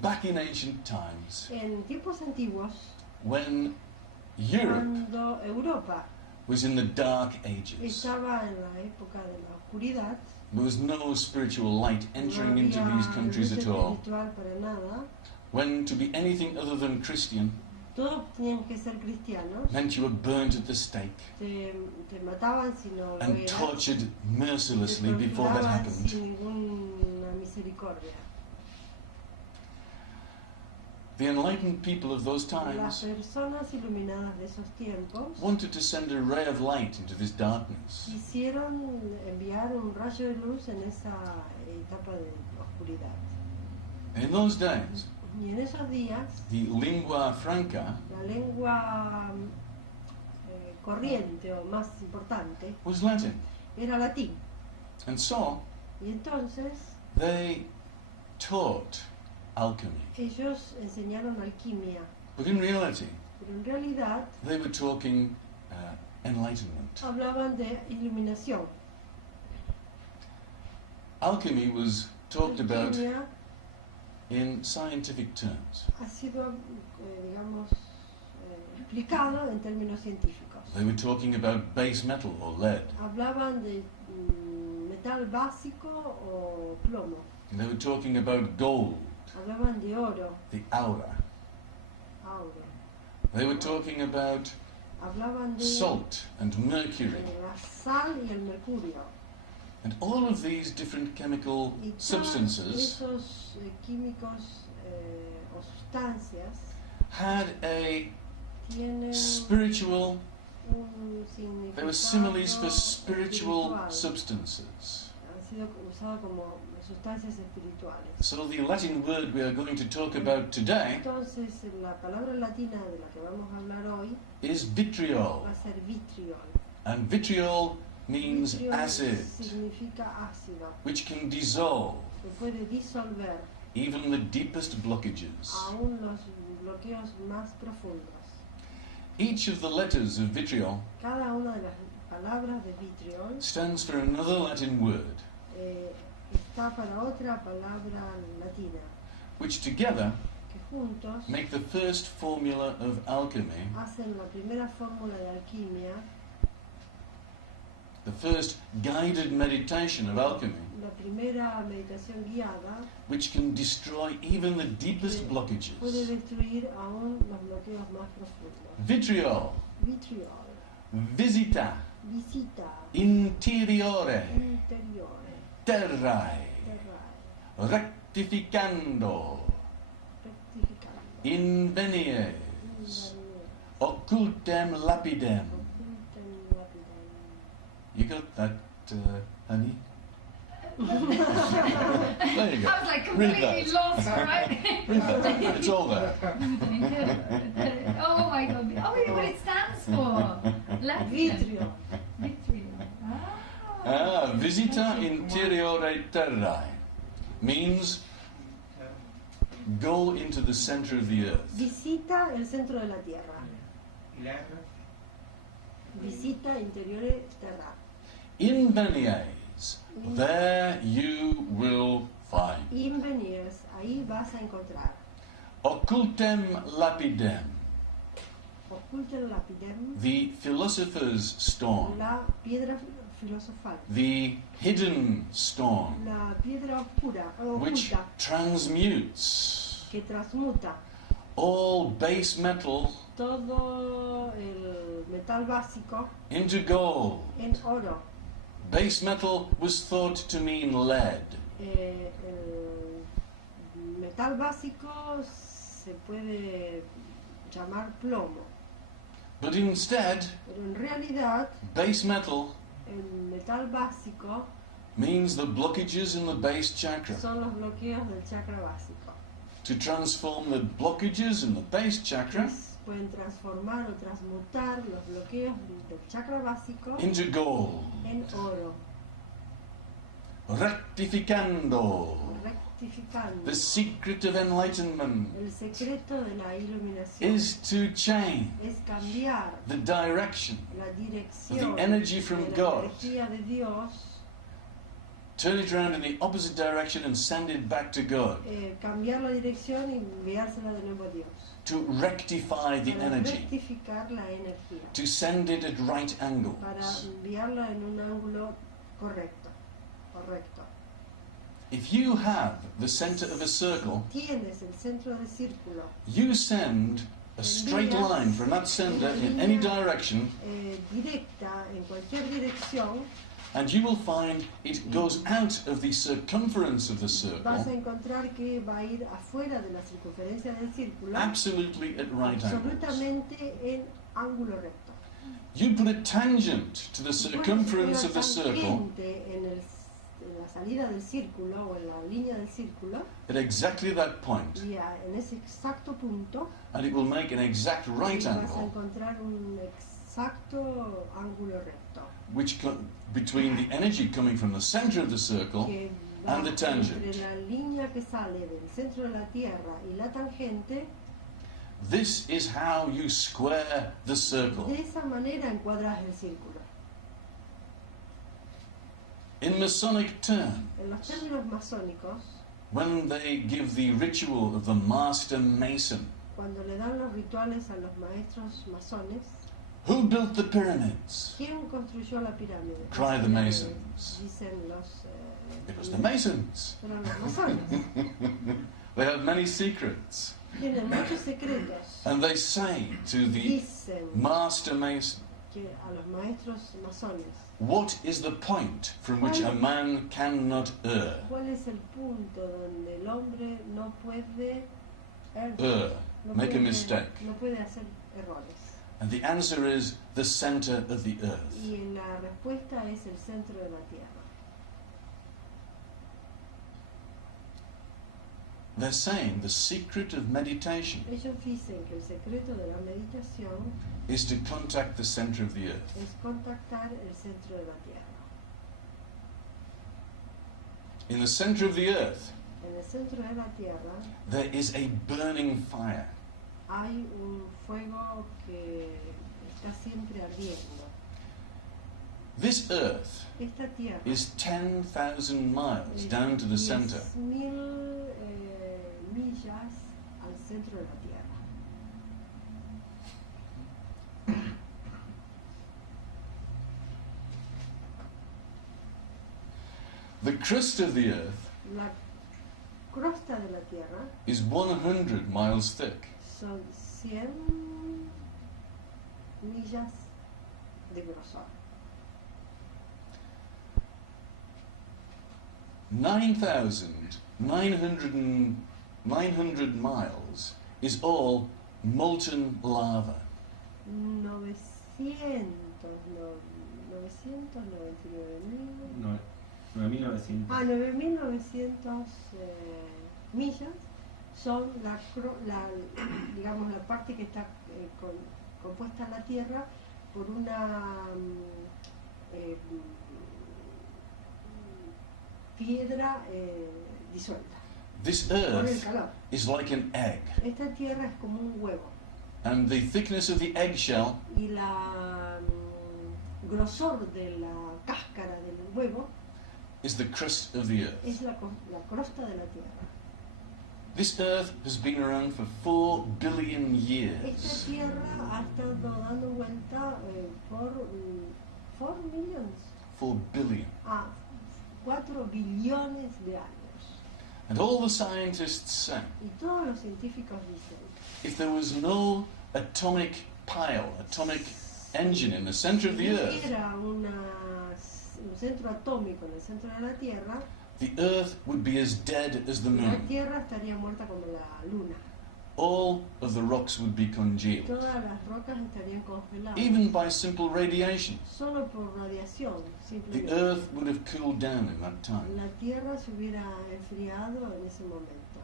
back in ancient times, En tiempos antiguos, when Europe cuando Europa was in the Dark Ages, estaba en la época de la oscuridad, there was no spiritual light entering no into había these countries luz at all, espiritual para nada, when to be anything other than Christian todos tenían que ser cristianos, meant you were burnt at the stake te mataban si no lo and eras, tortured te mercilessly before that torturaban happened. sin ninguna misericordia. The enlightened people of those Las times personas iluminadas de esos tiempos wanted to send a ray of light into this darkness. quisieron enviar un rayo de luz en esa etapa de oscuridad. In those days, Y en esos días, the lingua franca la lengua corriente o más importante was Latin. era latín. And so, Y entonces they taught alchemy. ellos enseñaron alquimia, But in reality, pero en realidad they were talking enlightenment. hablaban de iluminación. Alchemy was talked about Alquimia in scientific terms. ha sido, digamos, explicado en términos científicos. They were talking about base metal or lead. Hablaban de metal básico o plomo. They were talking about gold, Hablaban de oro, the aura. aura. They were talking about Hablaban de salt and mercury. la sal y el mercurio. And all of these different chemical Y todos substances esos químicos o sustancias had a tienen spiritual, un they were significado similes for spiritual espiritual. substances. Han sido usados como sustancias espirituales. So the Latin word we are going to talk about today Entonces, la palabra latina de la que vamos a hablar hoy is vitriol. va a ser vitriol. And vitriol means Vitriol acid, significa ácido, which can dissolve que puede disolver even the deepest blockages. aún los bloqueos más profundos. Each of the letters of vitriol Cada una de las palabras de vitriol stands for another Latin word, está para otra palabra latina, which together que juntos make the first formula of alchemy, hacen la primera fórmula de alquimia, the first guided meditation of alchemy, la primera meditación guiada, which can destroy even the deepest puede blockages. destruir aún los bloqueos más profundos. Vitriol, Vitriol, Visita, Visita, Interiore, Interiore, Terrae, Terrae, Rectificando, Rectificando, Invenies, Invenies, Occultem, Lapidem. Occultem, Lapidem. You got that, honey? There you go. I was like Read completely that. lost, right? Read that. It's all there. Oh my god. Oh, wait, what it stands for? Vitriol. Vitriol. Visita Interiore Terrae means go into the center of the earth. Visita el centro de la tierra. Visita Interiore Terra. Invenies, there you will find. Invenies, ahí vas a encontrar. Occultem Lapidem, Occultem Lapidem, the philosopher's stone, la piedra filosofal, the hidden stone, la piedra oscura, which oculta, transmutes que transmuta all base metal todo el metal básico into gold. en oro. Base metal was thought to mean lead. El metal básico se puede llamar plomo, But instead, pero en realidad base metal el metal básico means the blockages in the base chakra. son los bloqueos del chakra básico. To transform the blockages in the base chakra Pueden transformar o transmutar los bloqueos del chakra básico into gold. en oro, Rectificando, rectificando. the secret of enlightenment El secreto de la iluminación is to change es cambiar the direction la of dirección the energy from de la God energía de Dios turn it around in the opposite direction and send it back to God. Cambiar la dirección y enviársela de nuevo a Dios. To rectify the Para energy. rectificar la energía. To send it at right Para angles. enviarla en un ángulo correcto. If you have the center of a circle, Tienes el centro del círculo you send a straight line from that center in any direction, directa en cualquier dirección, and you will find it goes out of the circumference of the vas a circle encontrar que va a ir afuera de la circunferencia del círculo, absolutely at right angles. absolutamente en ángulo recto. You put a tangent to the circumference of the circle En la salida del círculo o en la línea del círculo, at exactly that point, y en ese exacto punto and it will make an exact right vas a angle encontrar un exacto ángulo recto which between the energy coming from the center of the circle que va and the tangent. entre la línea que sale del centro de la Tierra y la tangente. This is how you square the circle. De esa manera encuadras el círculo. In Masonic terms, En los términos masónicos, when they give the ritual of the master mason, cuando le dan los rituales a los maestros masones, who built the pyramids? ¿quién construyó la pirámide? Cry Las the pirámides, Masons. Dicen los... It was the masons. Fueron los masones. They have many secrets. Tienen muchos secretos. And they say to the Dicen master mason, que a los maestros masones, what is the point from which a man cannot err? ¿cuál es el punto donde el hombre no puede Err, no make a puede- mistake. no puede hacer errores? And the answer is the center of the earth. Y la respuesta es el centro de la Tierra. They're saying the secret of meditation Ellos dicen que el secreto de la meditación is to contact the center of the earth. es contactar el centro de la Tierra. In the center of the earth, En el centro de la Tierra there is a burning fire. hay un fuego que está siempre ardiendo. This earth Esta Tierra is 10,000 miles down to the center. 10.000 millas al centro de la Tierra. The crust of the earth La crosta de la Tierra is 100 miles thick. son 100 millas de grosor. 900 miles is all molten lava. 9.900 millas son digamos, la parte que está compuesta en la Tierra por una piedra disuelta This por el earth calor. is like an egg, Esta Tierra es como un huevo and the thickness of the eggshell y la grosor de la cáscara del huevo is the crust of the earth. es la crosta de la Tierra. This earth has been around for 4 billion Esta years. Tierra ha estado dando vuelta por 4 millones 4 billion. a 4 billones de años. And all the scientists say, Y todos los científicos dicen, if there was no atomic pile, atomic engine in the center of the si no earth, hubiera un centro atómico en el centro de la Tierra, the earth would be as dead as the la moon. Tierra estaría muerta como la Luna. All of the rocks would be congealed, Todas las rocas estarían congeladas. even by simple radiation. Solo por radiación, The simplemente. earth would have cooled down in that time. La Tierra se hubiera enfriado en ese momento.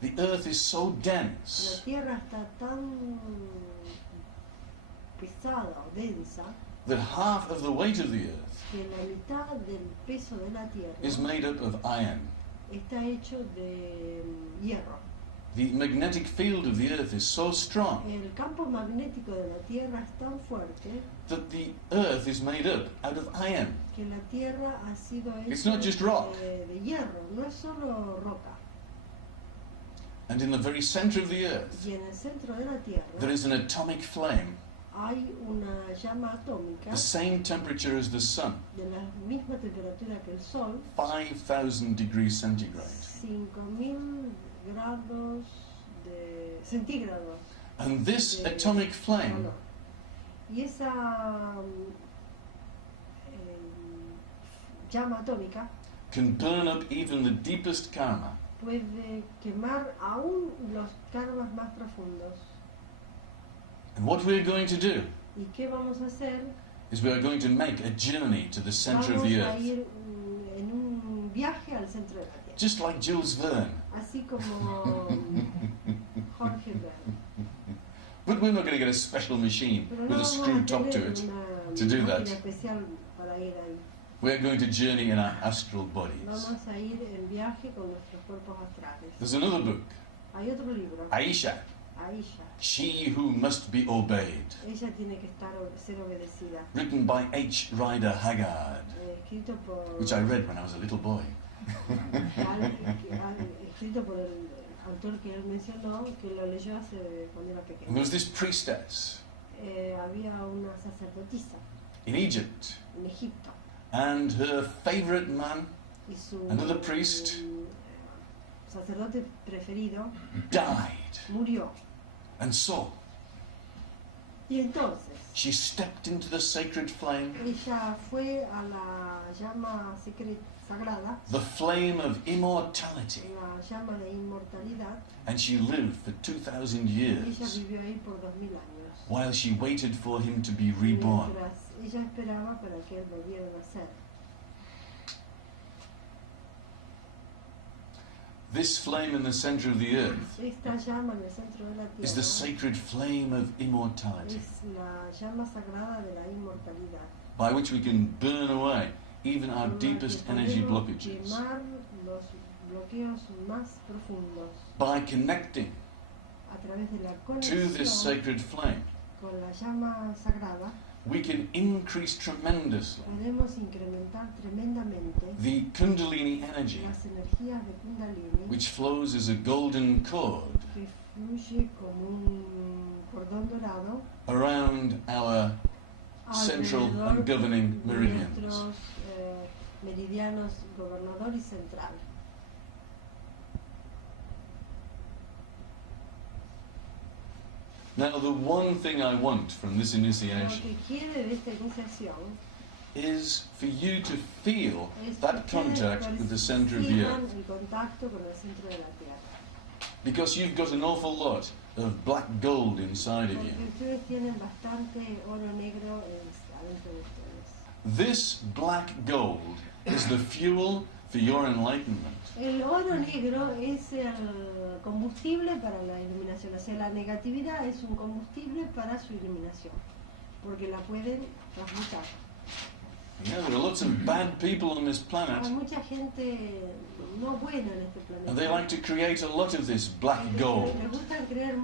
The earth is so La dense Tierra está tan pesada o densa that half of the weight of the earth que la mitad del peso de la Tierra is made up of iron. está hecho de hierro. The magnetic field of the earth is so strong El campo magnético de la Tierra es tan fuerte that the earth is made up out of iron. que la tierra ha sido It's hecha not just rock. de hierro, no es solo roca. And in the very center of the earth, Y en el centro de la tierra there is an atomic flame, hay una llama atómica the same temperature as the sun, de la misma temperatura que el sol, 5,000 degrees centigrade. 5000 grados de centígrados. And this de atomic flame calor. Y esa llama atómica can burn up even the deepest karma. puede quemar aún los karmas más profundos. And what we're going to do ¿Y qué vamos a hacer? is we are going to make a journey to the center of Vamos the a earth. ir en un viaje al centro de la Tierra, Just like Jules Verne. así como Jorge Verne. But we're not going to get a special machine Pero no with a vamos screw a top to tener it. una to do máquina that. especial para ir ahí. We're going to journey in our astral bodies. Vamos a ir en viaje con nuestros cuerpos astrales. There's another book, Hay otro libro, Aisha, Aisha. She Who Must Be Obeyed, Ella tiene que ser obedecida. written by H. Rider Haggard, Escrito por which I read when I was a little boy. escrito por el autor que él mencionó, que lo leyó hace cuando era And pequeño. there was this priestess Había una sacerdotisa in Egypt, en Egipto and her favorite man y su Another priest sacerdote preferido died. murió. And so Y entonces she stepped into the sacred flame, ella fue a la llama sagrada, the flame of immortality, la llama de inmortalidad, and she lived for 2,000 y ella years vivió ahí por 2000 años. while she waited for him to be reborn. Mientras ella esperaba para que él volviera a nacer. This flame in the center of the earth Esta llama en el centro de la is the tierra sacred flame of immortality, es la llama sagrada de la inmortalidad, by which we can burn away even our con la que deepest energy podemos blockages, quemar los bloqueos más profundos by connecting a través de la to this conexión sacred flame. con la llama sagrada. We can increase tremendously Podemos incrementar tremendamente the Kundalini energy, las energías de Kundalini, which flows as a golden cord que fluye como un cordón dorado around our central alrededor and governing de meridians. nuestros meridianos gobernador y central. Now, the one thing I want from this Lo initiation que quiere de esta iniciación is for you to feel es that que ustedes contact with the center of the perciban earth. el contacto con el centro de la Tierra. Because you've got an awful lot of black gold inside of Porque you. ustedes tienen bastante oro negro adentro de ustedes. This black gold is the fuel for your enlightenment. El oro negro es el combustible para la iluminación, o sea, la negatividad es un combustible para su iluminación, porque la pueden transmutar. You know, there are lots of bad people on this Hay planet, mucha gente no buena en este planeta. and they like to create a lot of this black Entonces, gold les gusta crear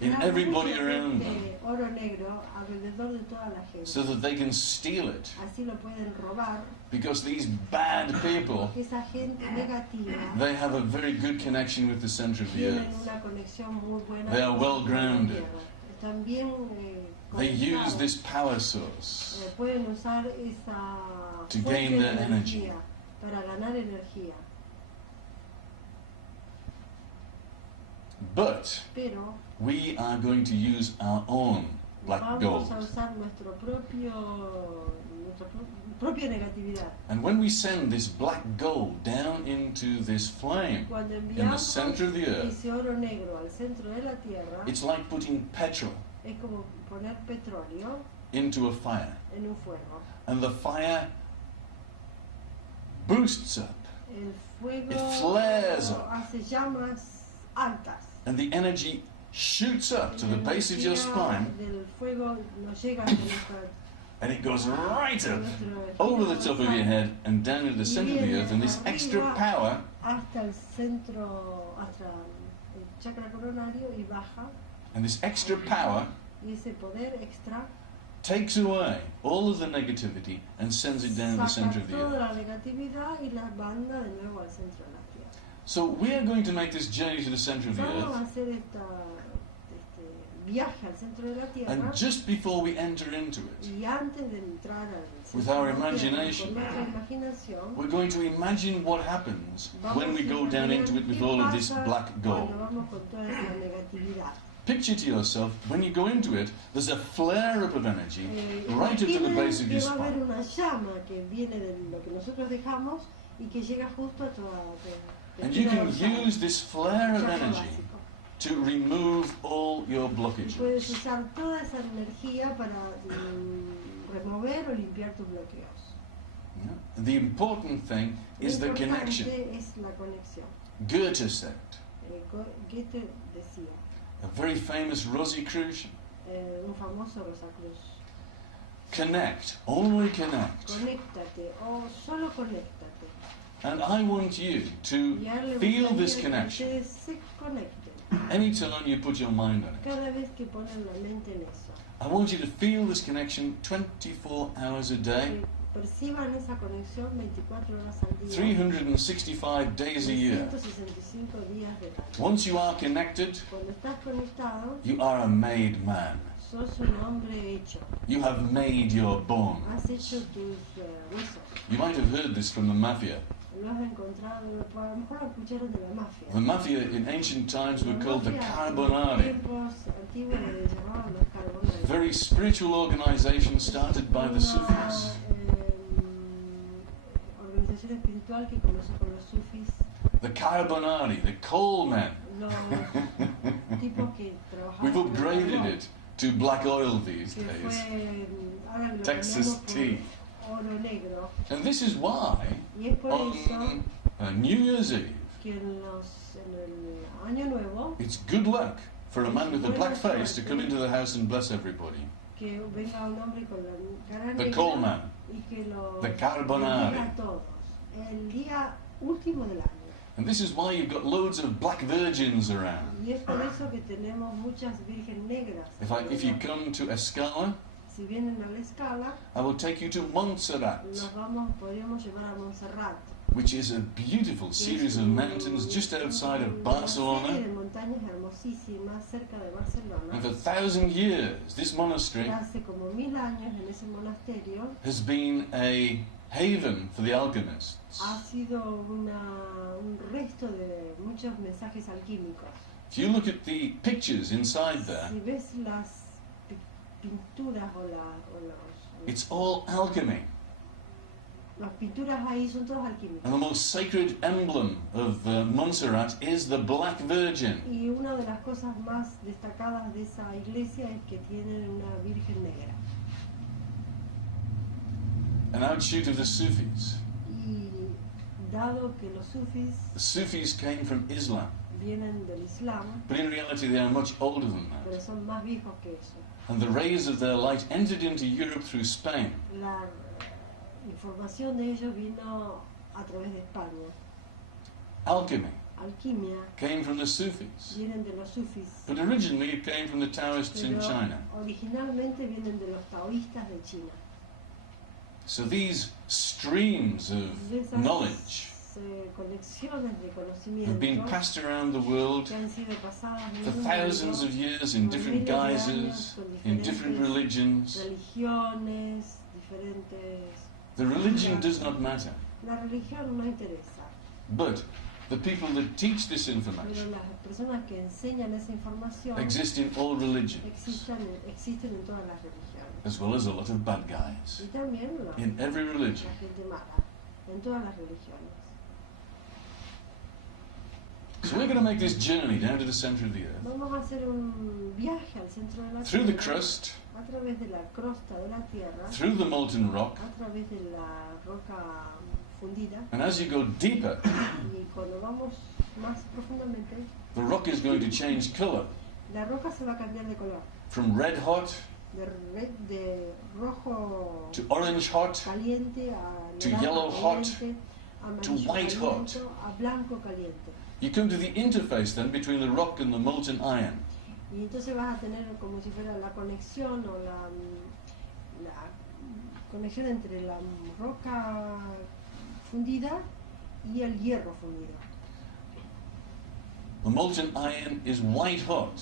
in crear everybody mucho around este oro negro alrededor de toda la gente. so that they can steal it. Así lo pueden robar, Because these bad people, porque esa gente negativa they have a very good connection with the center of the tienen earth. una conexión muy buena. They are con well la grounded. tierra. Están bien They use conectados. this power source Pueden usar esa to fuente gain de their energy. energía para ganar energía. But Pero we are going to use our own black vamos gold. a usar nuestra propia negatividad. And when we send this black gold down into this flame Cuando in the enviamos center of the earth, ese oro negro al centro de la tierra, it's like putting petrol es como poner petróleo into a fire. en un fuego. And the fire boosts up, El fuego It flares up. hace llamas altas. and the energy shoots up to the La base of your energía spine, del fuego nos llega hasta nuestra and it goes right up nuestro over the espina top of your dorsal. head and down to the center of the earth. And this extra power Hasta el centro, hasta el chakra coronario y baja, and this extra power y ese poder extra takes away all of the negativity and sends it down to the saca center of the toda earth. la negatividad y la manda de nuevo al centro de la Tierra. So we are going to make this journey to the center of the Vamos a earth, hacer este viaje al centro de la Tierra and just before we enter into it, y antes de entrar al centro with our de la Tierra, imagination, con nuestra imaginación, we're going to imagine what happens when vamos we a go down into it with qué all of this pasa black gold. cuando vamos con toda esa negatividad. Picture to yourself, when you go into it, there's a flare-up of energy right up to the Imaginen base of que your va a haber spine. una llama que viene de lo que nosotros dejamos y que llega justo a toda And you can dorsal, use this flare of chakra energy básico. to remove all your Y puedes blockages. usar toda esa energía para remover o limpiar tus bloqueos. Yeah. The important thing Lo is the importante connection. es la conexión. Goethe said, Goethe decía, a very famous Rosicrucian, un famoso Rosacruz, connect, only connect. conéctate o solo conéctate. And I want you to Y a él le feel gustaría this que connection ustedes se conecten anytime you put your mind on it. cada vez que ponen la mente en eso. I want you to feel this connection 24 hours a day, Que perciban esa conexión 24 horas al día, 365 days a year. 365 días del año. Once you are connected, Cuando estás conectado, you are a made man. sos un hombre hecho. You have made your bones. Has hecho tus huesos. You might have heard this from the mafia. Lo has encontrado, a lo mejor lo escucharon de la mafia. The mafia in ancient times were La called the mafia en Carbonari. tiempos antiguos le llamaban los carbonari. Very spiritual organization started by the Una, Sufis. Organización espiritual que comenzó con los sufis, The Carbonari, the coal men. los tipos que trabajaban We've con el upgraded carbón, it to black oil these que days. fue, ahora lo Texas cambiamos por tea. oro negro. And this is why Y es por eso on New Year's Eve, que en el año nuevo, it's good luck for a man with a black face to come into the house and bless everybody. que venga un hombre con la cara The negra coal man. y que lo The Carbonari. bendiga a todos. El día último del año. And this is why you've got loads of black virgins around. Y es por eso que tenemos muchas virgen negras. If you come to Escala, Si vienen a la escala, I will take you to Montserrat, podríamos llevar a Montserrat. which is a beautiful series of mountains just outside of Una Barcelona. serie de montañas hermosísimas cerca de Barcelona. And for 1,000 years, this monastery Hace como 1000 años en ese monasterio has been a haven for the alchemists. ha sido un resto de muchos mensajes alquímicos. If you look at the pictures inside there, Si ves las pinturas o los it's all alchemy. las pinturas ahí son todas alquímicas. And the most sacred emblem of Montserrat is the Black Virgin. Y una de las cosas más destacadas de esa iglesia es que tienen una virgen negra. An outshoot of the Sufis. Y dado que los sufis The Sufis came from Islam, vienen del Islam, but in reality they are much older than that. pero son más viejos que eso. And the rays of their light entered into Europe through Spain. La información de ellos vino a través de España. Alchemy Alquimia came from the Sufis, vienen de los sufis, but originally it came from the Taoists in pero China. originalmente vienen de los taoístas de China. So these streams of De esas knowledge conexiones de have been conocimiento passed around the world que han sido pasadas en for el mundo, thousands of years in different guises, in different religions. religiones, diferentes. The religion does not matter, La religión no interesa, but the people that teach this pero information las personas que enseñan esa información exist in all religions, existen en todas las religiones. as well as a lot of bad guys Y también in every religion. la gente mala, en todas las religiones. So we're going to make this journey down to the center of the earth, Vamos a hacer un viaje al centro de la through the Tierra, crust, a través de la crosta de la Tierra, through the molten rock, a través de la roca fundida, and as you go deeper, y cuando vamos más profundamente, the rock is going to change color la roca se va a cambiar de color, from red hot de rojo to orange hot caliente a to naranja yellow hot caliente, to amarillo white hot. caliente, a blanco caliente. You come to the interface then between the rock and the molten iron. Y entonces vas a tener como si fuera la conexión o la conexión entre la roca fundida y el hierro fundido. The molten iron is white hot,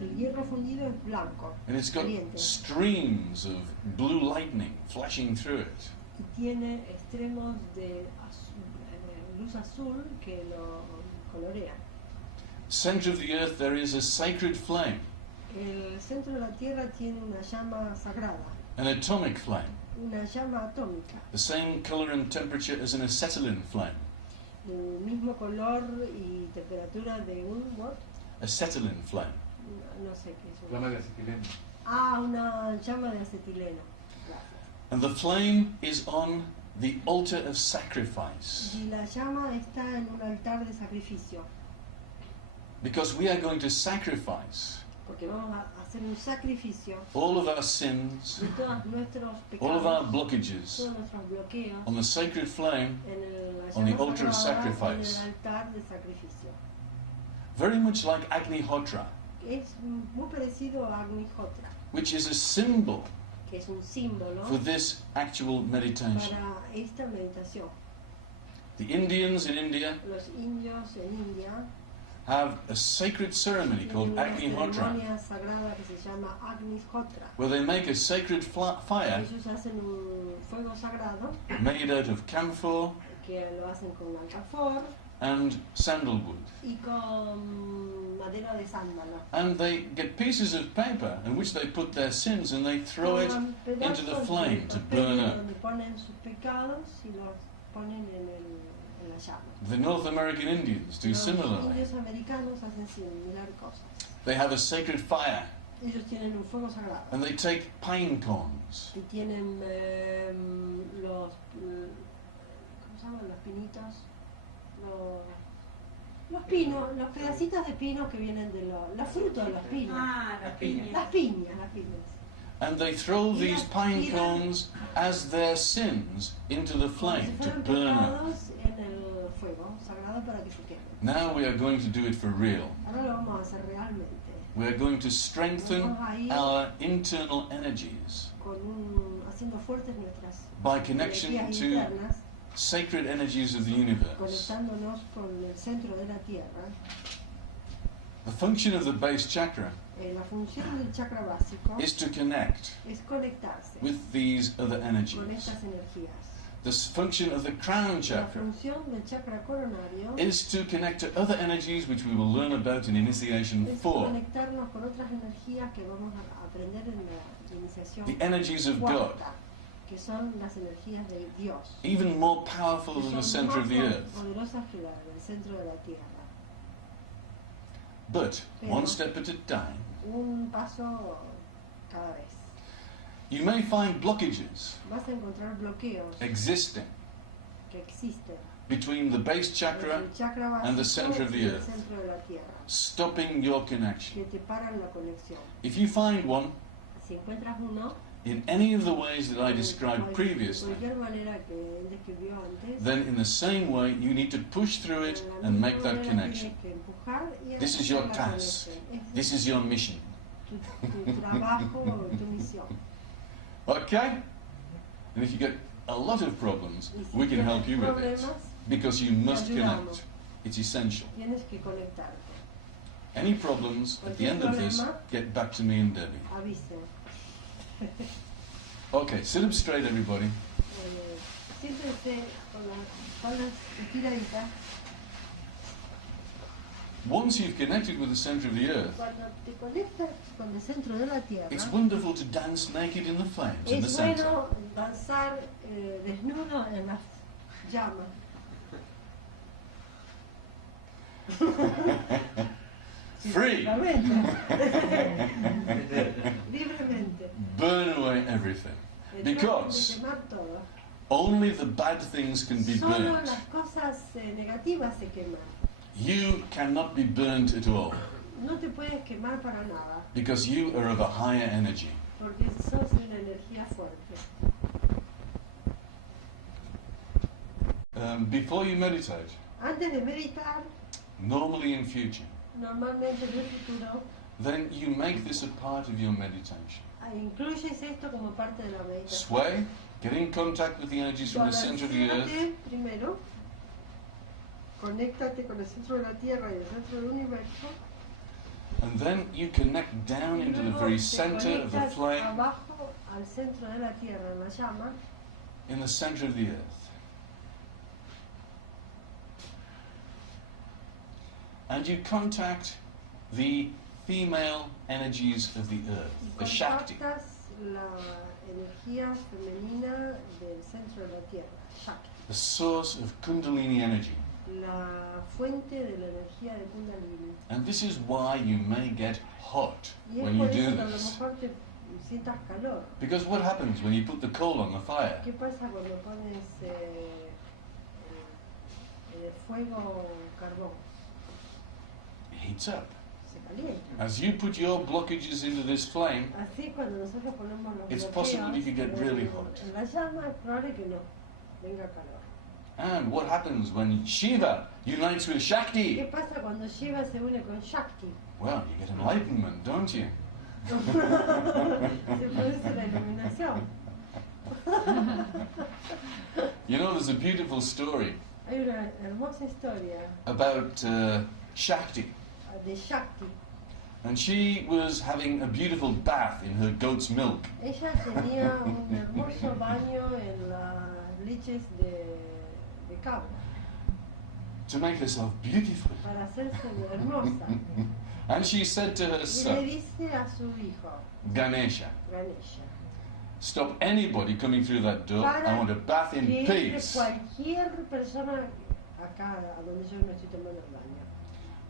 El hierro fundido es blanco, and it's got caliente, streams of blue lightning flashing through it. y tiene extremos de luz azul que lo colorean. Center of the earth there is a sacred flame, El centro de la Tierra tiene una llama sagrada, an atomic flame, una llama atómica, the same color and temperature as an acetylene flame. el mismo color y temperatura de un what? Acetylene flame. No sé qué es. Llama de acetileno. Una llama de acetileno. Gracias. And the flame is on the altar of sacrifice, Y la llama está en un altar de sacrificio, because we are going to sacrifice porque vamos a hacer un sacrificio all of our sins, de todos nuestros all of our pecados, blockages todos nuestros bloqueos on the sacred flame, la on the llama altar of sagrada, sacrifice. en el altar de sacrificio. very much like Agnihotra, Es muy parecido a Agnihotra, which is a symbol que es un símbolo for this actual meditation. para esta meditación. The Indians in India Los indios en India have a sacred ceremony tienen called una Agnihotra, ceremonia sagrada que se llama Agnihotra. where they make a sacred fire Ellos hacen un fuego sagrado made out of camphor que lo hacen con alcanfor and sandalwood. y con madera de sándalo. And they get pieces of paper in which they put their sins and they throw it Toman into the pedazos flame de to papel burn up. donde ponen sus pecados y los ponen en la llama. The North American Indians do Los similarly. indios americanos hacen similar cosas. They have a sacred fire Ellos tienen un fuego sagrado and they take pine cones y tienen ¿cómo se llaman los pinitos? Los pinos, los pedacitos de pino que vienen de los frutos de los pinos. Las piñas. Las piñas. and they throw these pine cones as their sins into the Como si flame to fueran burn up. pecados en el fuego sagrado para que se quemen. Now we are going to do it for real. Ahora lo vamos a hacer realmente. We are going to strengthen our internal energies Haciendo fuertes nuestras by connection energías to internas, sacred energies of the universe. conectándonos con el centro de la Tierra. The function of the base chakra La función del chakra básico is to connect es conectarse with these other con energies. estas energías. The function of the crown La chakra función del chakra coronario is to connect to other energies which we will learn about in Initiation es 4. conectarnos con otras energías que vamos a aprender en la iniciación The energies of God, cuarta, que son las energías de Dios, even more powerful que than the son center más of the earth. poderosas que la del centro de la Tierra. But one step at a time. Un paso cada vez. You may find blockages Vas a encontrar bloqueos existing que existen between the base entre chakra el chakra básico and the center of the y el earth, centro de la Tierra, stopping your connection. que te paran la conexión. If you find one Si encuentras uno, in any of the ways that I described de previously, cualquier manera que él describió antes, then in the same way you need to push through it de la and misma make that manera connection. tienes que empujar y This is hacer your la task. conexión. This is your mission. Tu trabajo, tu misión. Okay? And if you get a lot of problems, Y si we can tienes help you with it. problemas, Because you must te ayudamos. connect. It's essential. Tienes que conectarte. Any problems, at the end of this, get back to me and Debbie. Avisen. Okay, sit up straight, everybody. Siéntense con las espaldas estiraditas. Once you've connected with the center of the earth, Cuando te conectas con el centro de la Tierra, it's wonderful to dance naked in the flames in the es center. bueno danzar desnudo en las llamas. Free! Libremente. Burn away everything. Because De quemar todo. only the bad things can be Solo burnt. las cosas negativas se queman. You cannot be burnt at all. No te puedes quemar para nada, Because you are of a higher energy. porque sos una energía fuerte. Before you meditate, Antes de meditar, normally in future, normalmente en el futuro, then you make this a part of your meditation. Incluyes esto como parte de la meditación. Sway, get in contact with the energies from the center of the earth, Balancéate primero, conéctate con el centro de la Tierra y el centro del universo. and then you connect down into the very center of the Conectas flame, abajo al centro de la Tierra, en la llama, in the center of the earth. And you contact the female energies of the earth, y the Shakti. contactas la energía femenina del centro de la Tierra, Shakti, The source of Kundalini energy. la fuente de la energía de Kundalini. And this is why you may get hot Y es when you por do eso que a lo this. mejor te sientas calor. Because what happens when you put the coal on the fire? ¿Qué pasa cuando pones en el fuego carbón? It heats up. Se calienta. As you put your blockages into this flame, Así cuando nosotros ponemos los it's bloqueos possible you could get really hot. en la llama, es probable que no venga calor. And what happens when Shiva unites with ¿Qué Shakti? pasa cuando Shiva se une con Shakti? Well, you get enlightenment, don't you? Se produce la iluminación. You know, there's a beautiful story Hay una hermosa historia about Shakti. de Shakti. And she was having a beautiful bath in her goat's milk. Ella tenía un hermoso baño en las leches de cabra To make herself beautiful. para hacerse hermosa. And she said to her Y le son, dice a su hijo, Ganesha, Ganesha, stop anybody coming through that door. I want a bath in que entre peace. cualquier persona acá a donde yo me estoy tomando el baño.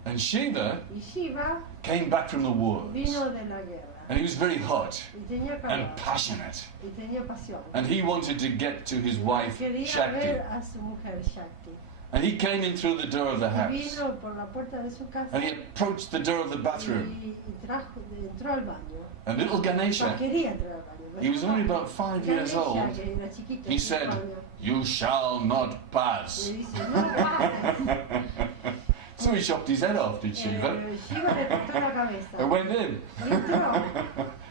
And Shiva Y Shiva came back from the wars. vino de la guerra And he was very hot y tenía calor and passionate. y tenía pasión. And he wanted to get to his wife, Quería Shakti. ver a su mujer Shakti. And he came in through the door of the Y house. vino por la puerta de su casa And he approached the door of the bathroom. y entró al baño. And little No, Ganesha, quería entrar al baño. he was only about 5 years Ganesha, old, que era chiquito, he 5 said, años, "You shall not pass." le dice, no pases. So he chopped his head off, did Shiva, Shiva le cortó la cabeza. and went in. Y entró.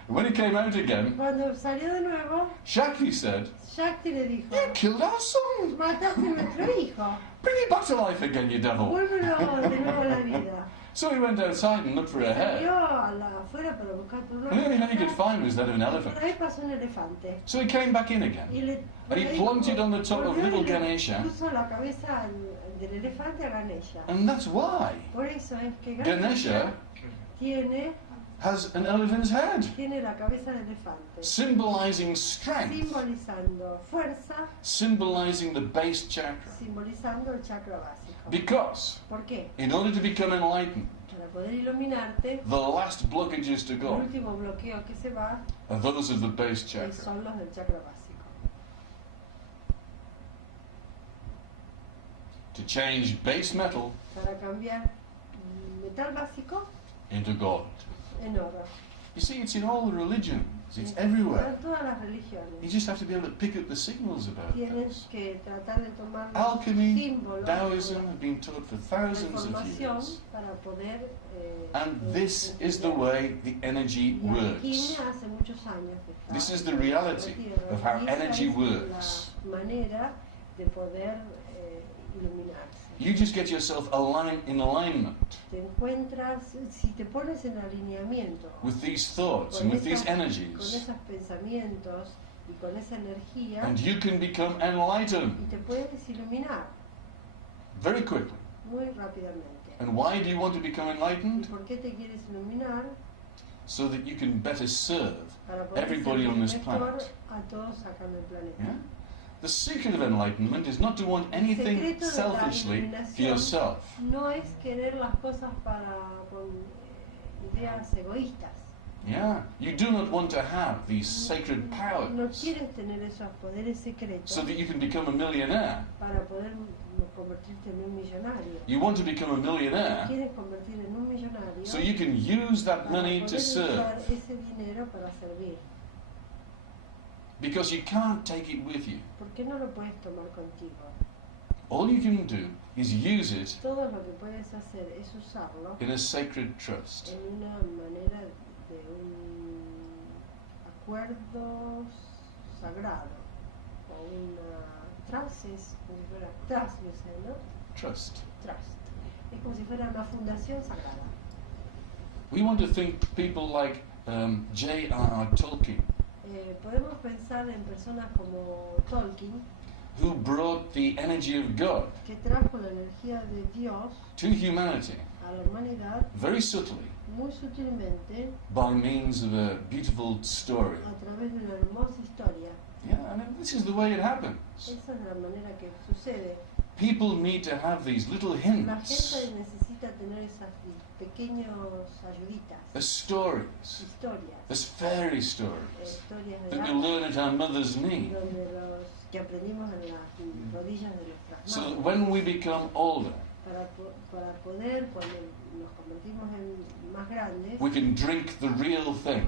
When he came out again, Cuando salió de nuevo, Shakti said, Shakti le dijo, "You killed our son. mataste a nuestro hijo. Bring him back to life again, you devil." Vuélvelo de nuevo a la vida. So he went outside and looked for a head. Salió afuera para buscar por una And the only head he could cabeza. find was that of an elephant. Por ahí pasó un elefante. So he came back in Y again. le, And he por ahí planted on the top of volvió y little le Ganesha. puso la cabeza del elefante a Ganesha. And that's why Por eso es que Ganesha tiene has an elephant's head, la cabeza de elefante, symbolizing strength, simbolizando fuerza, symbolizing the base chakra. simbolizando el chakra básico. Because ¿Por qué? in order to become enlightened, Para poder iluminarte, the last blockages to el go último bloqueo que se va are those of the base chakra. son los del chakra básico. To change base metal Para cambiar metal básico into gold. en oro. You see, it's in all the religions. It's Está everywhere. en todas las religiones. You just have to be able to pick up the signals about this. Tienes que tratar de tomar los Alchemy, símbolos, Taoism have been taught for la thousands of información years. para poder And this is the way the energy y works. alquimia hace muchos años que está This is the en la reality tierra, of how y esa energy es works. la manera de poder iluminarse. You just get yourself in alignment Te encuentras, si te pones en alineamiento with these thoughts and con with these con energies, esos pensamientos y con esa energía, and you can become enlightened y te puedes iluminar very quickly. muy rápidamente. And why do you want to become ¿Y enlightened? por qué te quieres iluminar? So that you can better serve Para poder everybody servir on this mejor planet. a todos acá en el planeta. Yeah? The secret of enlightenment is not to want anything secreto de la selfishly for iluminación yourself. No es querer las cosas con ideas egoístas. Yeah, you do not want to have these sacred No powers quieres tener esos poderes secretos so that you can become a millionaire. para poder convertirte en un millonario. You want to become a millionaire Quieres convertir en un millonario so you can use that para money poder to serve. usar ese dinero para servir. Because you can't take it with you. ¿Por qué no lo puedes tomar contigo? All you can do is use it Todo lo que puedes hacer es usarlo in a sacred trust. en una manera de un acuerdo sagrado o una trust es como si fuera trust, you say, ¿no? Trust. Trust. Es como si fuera una fundación sagrada. We want to think people like J.R.R. Tolkien, Podemos pensar en personas como Tolkien, who brought the energy of God que trajo la energía de Dios to humanity a la humanidad very subtly muy sutilmente by means of a beautiful story. a través de una hermosa historia. Yeah, I mean, this is the way it happens. Esa es la manera que sucede. People need to have these little La hints, gente necesita tener esas pequeños ayuditas, as stories, historias, as fairy stories historias de that we hadas, learn at our mother's knee. donde los que aprendimos en las rodillas de nuestras So that madres, when we become older, para poder, cuando nos convertimos en más grandes, we can drink the real thing